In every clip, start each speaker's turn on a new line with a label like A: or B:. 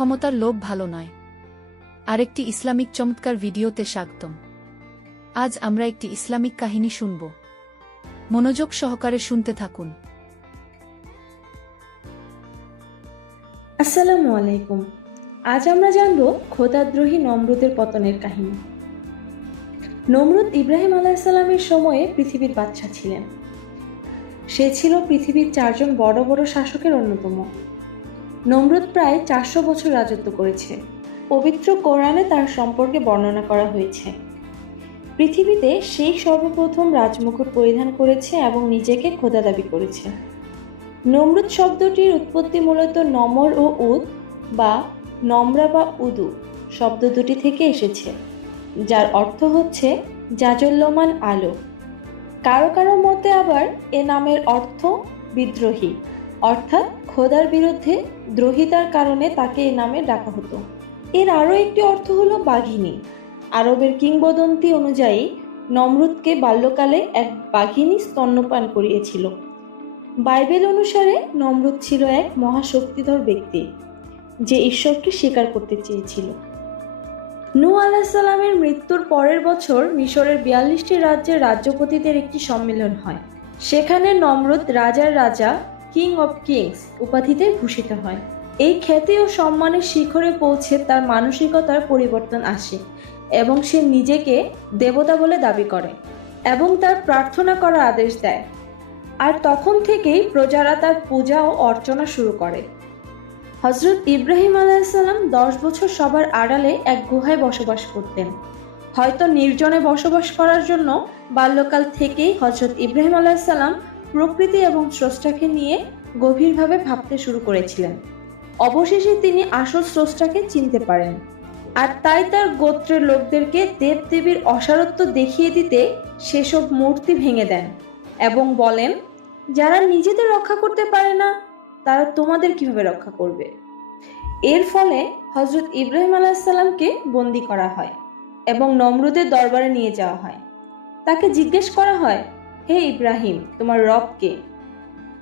A: ক্ষমতার লোভ ভালো নয়। আরেকটি ইসলামিক চমৎকার ভিডিওতে স্বাগতম। আজ আমরা একটি ইসলামিক কাহিনী শুনব। মনোযোগ সহকারে শুনতে থাকুন।
B: আসসালামু আলাইকুম। আজ আমরা জানব খোদাদ্রোহী নমরুদের পতনের কাহিনী। নমরুদ ইব্রাহিম আলাইসাল্লামের সময়ে পৃথিবীর বাদশা ছিলেন। সে ছিল পৃথিবীর চারজন বড় বড় শাসকের অন্যতম। নমরুদ প্রায় চারশো বছর রাজত্ব করেছে। পবিত্র কোরআনে তার সম্পর্কে বর্ণনা করা হয়েছে। পৃথিবীতে সেই সর্বপ্রথম রাজমুকুট পরিধান করেছে এবং নিজেকে খোদা দাবি করেছে। নমরুদ শব্দটির উৎপত্তি মূলত নমর ও উদ বা নম্রা বা উদু শব্দ দুটি থেকে এসেছে, যার অর্থ হচ্ছে জাজল্যমান আলো। কারও কারও মতে আবার এ নামের অর্থ বিদ্রোহী। অর্থাৎ খোদার বিরুদ্ধে দ্রোহিতার কারণে তাকে এ নামে ডাকা হতো। এর আরও একটি অর্থ হলো বাঘিনী। আরবের কিংবদন্তি অনুযায়ী নমরুদকে বাল্যকালে এক বাঘিনী স্তন্যপান করিয়েছিল। বাইবেল অনুসারে নমরুদ ছিল এক মহাশক্তিধর ব্যক্তি, যে ঈশ্বরকে স্বীকার করতে চেয়েছিল। নূ আলাহিসাল্লামের মৃত্যুর পরের বছর মিশরের বিয়াল্লিশটি রাজ্যের রাজ্যপতিদের একটি সম্মেলন হয়। সেখানে নমরুদ রাজার রাজা কিং অব কিংস উপাধিতে ভূষিত হয়। এই খ্যাতি ও সম্মানের শিখরে পৌঁছে তার মানসিকতার পরিবর্তন আসে এবং সে নিজেকে দেবতা বলে দাবি করে এবং তার প্রার্থনা করার আদেশ দেয়। আর তখন থেকেই প্রজারা তার পূজা ও অর্চনা শুরু করে। হজরত ইব্রাহিম আলাইসাল্লাম দশ বছর সবার আড়ালে এক গুহায় বসবাস করতেন। হয়তো নির্জনে বসবাস করার জন্য বাল্যকাল থেকেই হজরত ইব্রাহিম আলাইসাল্লাম প্রকৃতি এবং স্রষ্টাকে নিয়ে গভীরভাবে ভাবতে শুরু করেছিলেন। অবশেষে তিনি আসল স্রষ্টাকে চিনতে পারেন। আর তাই তার গোত্রের লোকদেরকে দেবদেবীর অসারত্ব দেখিয়ে দিতে সেসব মূর্তি ভেঙে দেন এবং বলেন, যারা নিজেদের রক্ষা করতে পারে না, তারা তোমাদের কীভাবে রক্ষা করবে? এর ফলে হজরত ইব্রাহিম আলাহিসাল্লামকে বন্দি করা হয় এবং নমরুদের দরবারে নিয়ে যাওয়া হয়। তাকে জিজ্ঞেস করা হয় হে ইব্রাহিম, তোমার রবকে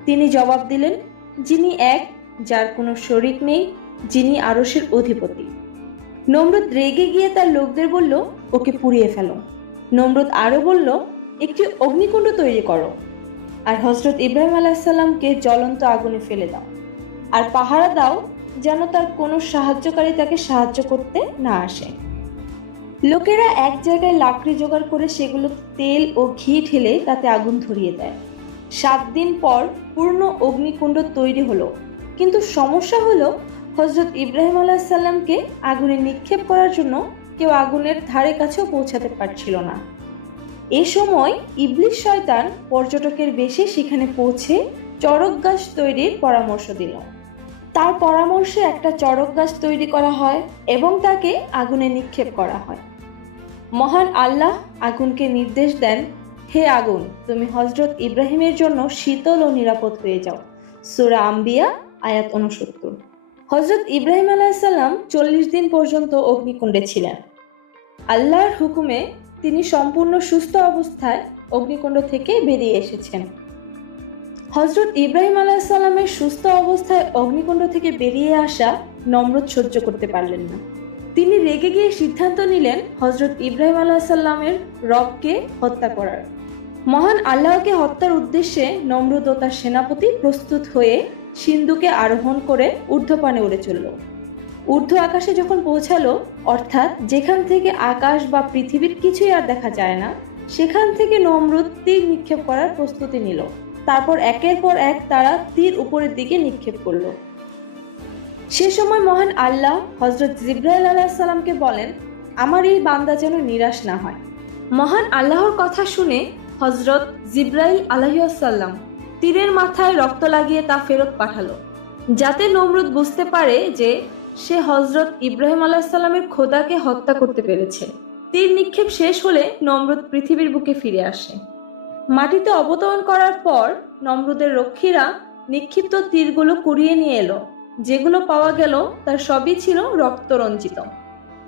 B: তিনি জবাব দিলেন, যিনি এক, যার কোনো শরিক নেই, যিনি আরসের অধিপতি। নমরুদ রেগে গিয়ে তার লোকদের বলল, ওকে পুড়িয়ে ফেলো। নমরুদ আরও বলল, একটি অগ্নিকুণ্ড তৈরি করো। আর হজরত ইব্রাহিম আলাহিসাল্লামকে জ্বলন্ত আগুনে ফেলে দাও। আর পাহারা দাও, যেন তার কোনো সাহায্যকারী তাকে সাহায্য করতে না আসে। লোকেরা এক জায়গায় লাকড়ি জোগাড় করে সেগুলো তেল ও ঘি ঢেলে তাতে আগুন ধরিয়ে দেয়। সাত দিন পর পূর্ণ অগ্নিকুণ্ড তৈরি হলো। কিন্তু সমস্যা হলো হজরত ইব্রাহিম আলাহিসাল্লামকে আগুনে নিক্ষেপ করার জন্য কেউ আগুনের ধারে কাছেও পৌঁছাতে পারছিল না। এ সময় ইবলিশ শয়তান পর্যটকের বেশে সেখানে পৌঁছে চড়ক গাছ তৈরির পরামর্শ দিল। তার পরামর্শে একটা চড়ক গাছ তৈরি করা হয় এবং তাকে আগুনে নিক্ষেপ করা হয়। মহান আল্লাহ আগুনকে নির্দেশ দেন, হে আগুন, তুমি হজরত ইব্রাহিমের জন্য শীতল ও নিরাপদ হয়ে যাও। সুরা আম্বিয়া, আয়াত উনসত্তর হজরত ইব্রাহিম আলাহিসাল্লাম চল্লিশ দিন পর্যন্ত অগ্নিকুণ্ডে ছিলেন। আল্লাহর হুকুমে তিনি সম্পূর্ণ সুস্থ অবস্থায় অগ্নিকুণ্ড থেকে বেরিয়ে এসেছেন। হজরত ইব্রাহিম আলাহিসাল্লামের সুস্থ অবস্থায় অগ্নিকুণ্ড থেকে বেরিয়ে আসা নম্রত সহ্য করতে পারলেন না। তিনি রেগে গিয়ে সিদ্ধান্ত নিলেন হজরত ইব্রাহিম আলাহিসাল্লামের রবকে হত্যা করার। মহান আল্লাহকে হত্যার উদ্দেশ্যে নমরুদ ও তার সেনাপতি প্রস্তুত হয়ে সিন্ধুকে আরোহণ করে ঊর্ধ্বপানে উড়ে চলল। ঊর্ধ্ব আকাশে যখন পৌঁছালো, অর্থাৎ যেখান থেকে আকাশ বা পৃথিবীর কিছুই আর দেখা যায় না, সেখান থেকে নমরুদ তীর নিক্ষেপ করার প্রস্তুতি নিল। তারপর একের পর এক তারা তীর উপরের দিকে নিক্ষেপ করল। সে সময় মহান আল্লাহ হজরত জিব্রাইল আলাহিসাল্লামকে বলেন, আমার এই বান্দা যেন নিরাশ না হয়। মহান আল্লাহর কথা শুনে হজরত জিব্রাইল আলহিউসাল্লাম তীরের মাথায় রক্ত লাগিয়ে তা ফেরত পাঠালো, যাতে নমরুদ বুঝতে পারে যে সে হজরত ইব্রাহিম আলাহিসাল্লামের খোদাকে হত্যা করতে পেরেছে। তীর নিক্ষেপ শেষ হলে নমরুদ পৃথিবীর বুকে ফিরে আসে। মাটিতে অবতরণ করার পর নমরুদের রক্ষীরা নিক্ষিপ্ত তীরগুলো কুড়িয়ে নিয়ে এলো। যেগুলো পাওয়া গেল, তার সবই ছিল রক্তরঞ্জিত।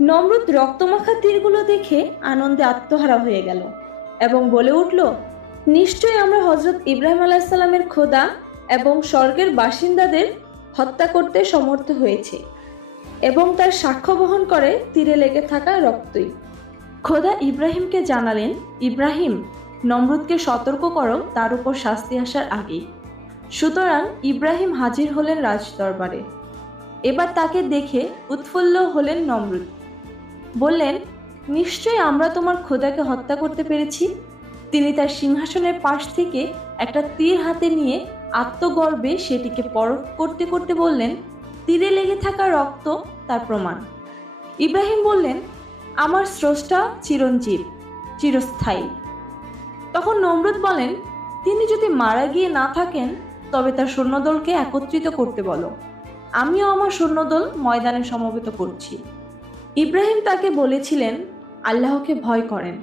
B: নমরুদ রক্তমাখা তীরগুলো দেখে আনন্দে আত্মহারা হয়ে গেল এবং বলে উঠল, নিশ্চয়ই আমরা হজরত ইব্রাহিম আলাহিসাল্লামের খোদা এবং স্বর্গের বাসিন্দাদের হত্যা করতে সমর্থ হয়েছে এবং তার সাক্ষ্য বহন করে তীরে লেগে থাকা রক্তই। খোদা ইব্রাহিমকে জানালেন, ইব্রাহিম, নমরুদকে সতর্ক করো, তার উপর শাস্তি আসার আগেই। সুতরাং ইব্রাহিম হাজির হলেন রাজ দরবারে এবার তাকে দেখে উৎফুল্ল হলেন নমরুদ। বললেন, নিশ্চয়ই আমরা তোমার খোদাকে হত্যা করতে পেরেছি? তিনি তার সিংহাসনের পাশ থেকে একটা তীর হাতে নিয়ে আত্মগর্বে সেটিকে পরখ করতে করতে বললেন, তীরে লেগে থাকা রক্ত তার প্রমাণ। ইব্রাহিম বললেন, আমার স্রষ্টা চিরঞ্জীব, চিরস্থায়ী। তখন নমরুদ বলেন, তিনি যদি মারা গিয়ে না থাকেন তবে তার সৈন্যদলকে একত্রিত করতে বলো। আমিও আমার সৈন্যদল ময়দানে সমবেত করছি। ইব্রাহিম তাকে বলেছিলেন, আল্লাহকে ভয় করেন।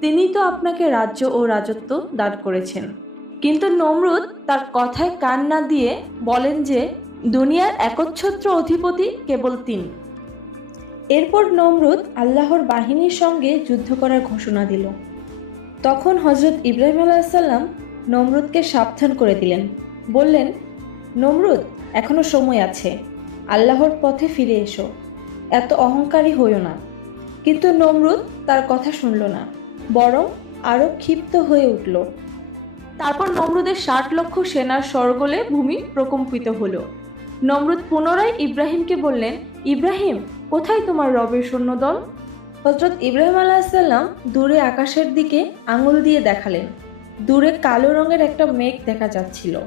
B: তিনি তো আপনাকে রাজ্য ও রাজত্ব দান করেছেন। কিন্তু নমরুদ তার কথায় কান না দিয়ে বলেন যে, দুনিয়ার একচ্ছত্র অধিপতি কেবল তিনি। এরপর নমরুদ আল্লাহর বাহিনীর সঙ্গে যুদ্ধ করার ঘোষণা দিল। তখন হজরত ইব্রাহিম আলাহিসাল্লাম নমরুদকে সাবধান করে দিলেন। বললেন, নমরুদ, এখনও সময় আছে। আল্লাহর পথে ফিরে এসো। এত অহংকারী হইও না কিন্তু নমরুদ তার কথা শুনল না, বরং আরও ক্ষিপ্ত হয়ে উঠল। তারপর নমরুদের ষাট লক্ষ সেনার সরগোলে ভূমি প্রকম্পিত হলো। নমরুদ পুনরায় ইব্রাহিমকে বললেন, ইব্রাহিম, কোথায় তোমার রবের সৈন্যদল হজরত ইব্রাহিম আলাহিসাল্লাম দূরে আকাশের দিকে আঙুল দিয়ে দেখালেন। দূরে কালো রঙের একটা মেঘ দেখা যাচ্ছিল।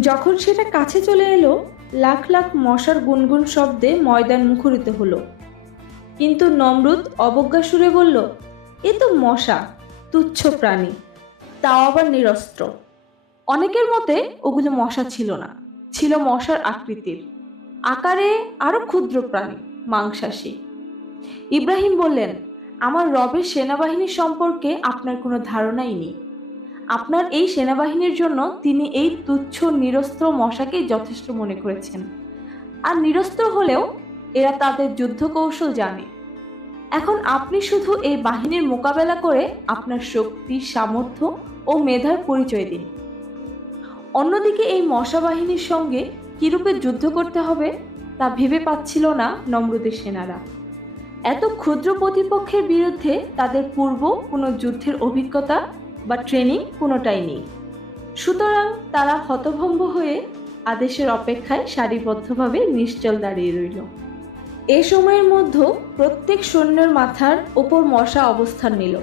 B: যখন সেটা কাছে চলে এলো, লাখ লাখ মশার গুনগুন শব্দে ময়দান মুখরিত হলো। কিন্তু নমরুদ অবজ্ঞা সুরে বলল, এ তো মশা, তুচ্ছ প্রাণী, তাও আবার নিরস্ত্র। অনেকের মতে ওগুলো মশা ছিল না, ছিল মশার আকৃতির। আকারে আরও ক্ষুদ্র প্রাণী, মাংসাশী। ইব্রাহিম বললেন, আমার রবের সেনাবাহিনী সম্পর্কে আপনার কোনো ধারণাই নেই। আপনার এই সেনাবাহিনীর জন্য তিনি এই তুচ্ছ, নিরস্ত্র মশাকেই যথেষ্ট মনে করেছেন। আর নিরস্ত্র হলেও এরা তাদের যুদ্ধ কৌশল জানে। এখন আপনি শুধু এই বাহিনীর মোকাবেলা করে আপনার শক্তি, সামর্থ্য ও মেধার পরিচয় দিন। অন্যদিকে এই মশা বাহিনীর সঙ্গে কীরূপে যুদ্ধ করতে হবে তা ভেবে পাচ্ছিল না নমরুদের সেনারা। এত ক্ষুদ্র প্রতিপক্ষের বিরুদ্ধে তাদের পূর্ব কোনো যুদ্ধের অভিজ্ঞতা বা ট্রেনিং কোনোটাই নেই। সুতরাং তারা হতভম্ব হয়ে আদেশের অপেক্ষায় সারিবদ্ধভাবে নিশ্চল দাঁড়িয়ে রইল। এ সময়ের মধ্যে প্রত্যেক সৈন্যের মাথার ওপর মশা অবস্থান নিল।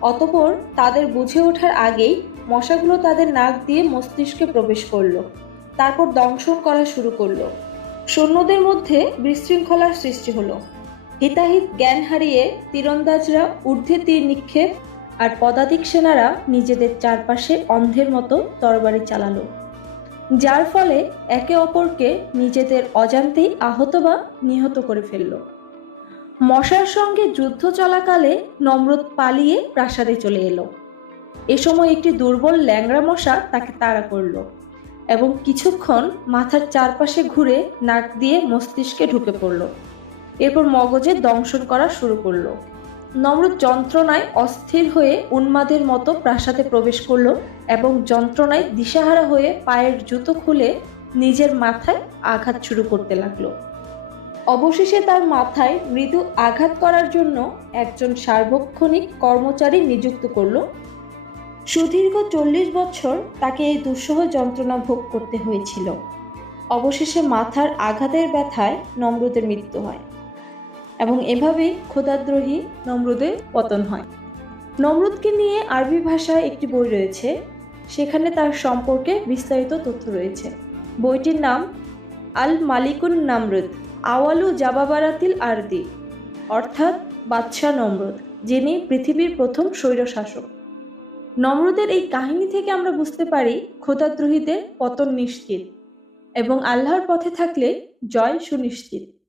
B: অতপর তাদের বুঝে ওঠার আগেই মশাগুলো তাদের নাক দিয়ে মস্তিষ্কে প্রবেশ করল। তারপর দংশন করা শুরু করল। সৈন্যদের মধ্যে বিশৃঙ্খলার সৃষ্টি হলো। হিতাহিত জ্ঞান হারিয়ে তীরন্দাজরা ঊর্ধ্বে তীর নিক্ষেপ আর পদাতিক সেনারা নিজেদের চারপাশে অন্ধের মতো তরবারি চালালো। যার ফলে একে অপরকে নিজেদের অজান্তেই আহত বা নিহত করে ফেলল। মশার সঙ্গে যুদ্ধ চলাকালে নমরুদ পালিয়ে প্রাসাদে চলে এলো। এ সময় একটি দুর্বল ল্যাংড়া মশা তাকে তাড়া করল এবং কিছুক্ষণ মাথার চারপাশে ঘুরে নাক দিয়ে মস্তিষ্কে ঢুকে পড়ল। এরপর মগজে দংশন করা শুরু করল। নমরুদ যন্ত্রণায় অস্থির হয়ে উন্মাদের মতো প্রাসাদে প্রবেশ করল এবং যন্ত্রণায় দিশাহারা হয়ে পায়ের জুতো খুলে নিজের মাথায় আঘাত শুরু করতে লাগল। অবশেষে তার মাথায় মৃদু আঘাত করার জন্য একজন সার্বক্ষণিক কর্মচারী নিযুক্ত করল। সুদীর্ঘ চল্লিশ বছর তাকে এই দুঃসহ যন্ত্রণা ভোগ করতে হয়েছিল। অবশেষে মাথার আঘাতের ব্যথায় নম্রদের মৃত্যু হয়। এবং এভাবেই খোদাদ্রোহী নমরুদের পতন হয়। নমরুদকে নিয়ে আরবি ভাষায় একটি বই রয়েছে। সেখানে তার সম্পর্কে বিস্তারিত তথ্য রয়েছে। বইটির নাম আল মালিকুন নামরুদ, আওয়ালু জাবাবারাতিল আরদি, অর্থাৎ বাদশাহ নমরুদ, যিনি পৃথিবীর প্রথম স্বৈরশাসক। নমরুদের এই কাহিনী থেকে আমরা বুঝতে পারি খোদাদ্রোহীদের পতন নিশ্চিত এবং আল্লাহর পথে থাকলে জয় সুনিশ্চিত।